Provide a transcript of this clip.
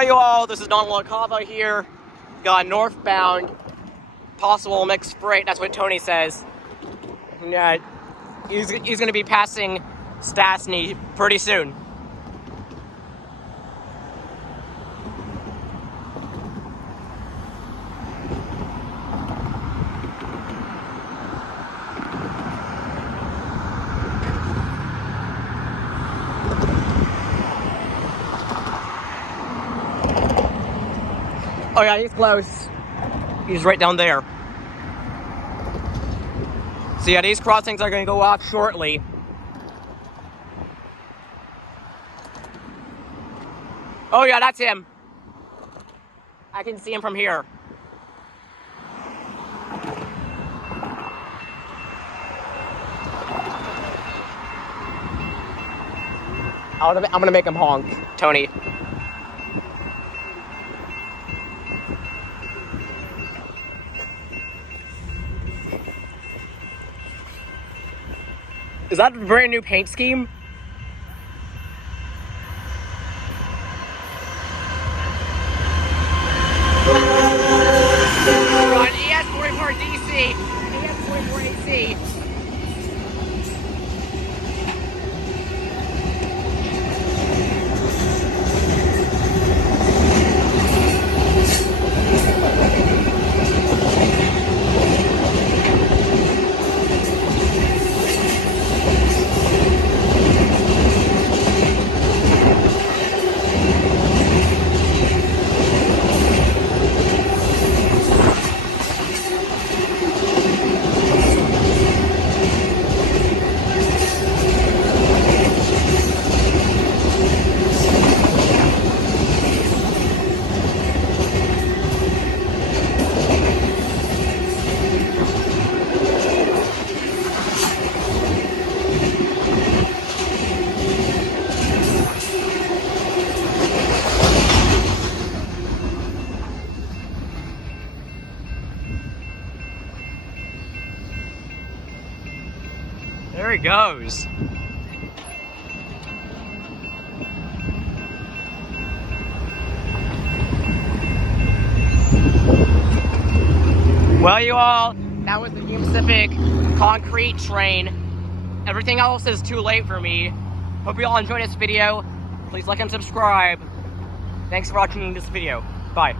Hi you all, this is Don LaCava here. Got northbound, possible mixed freight, that's what Tony says. Yeah, he's going to be passing Stassney pretty soon. Oh yeah, he's close. He's right down there. So yeah, these crossings are going to go off shortly. Oh yeah, that's him. I can see him from here. I'm gonna make him honk, Tony. Is that a brand new paint scheme? Got an ES44 DC, an ES44 AC. There he goes. Well, you all, that was the Union Pacific concrete train. Everything else is too late for me. Hope you all enjoyed this video. Please like and subscribe. Thanks for watching this video. Bye.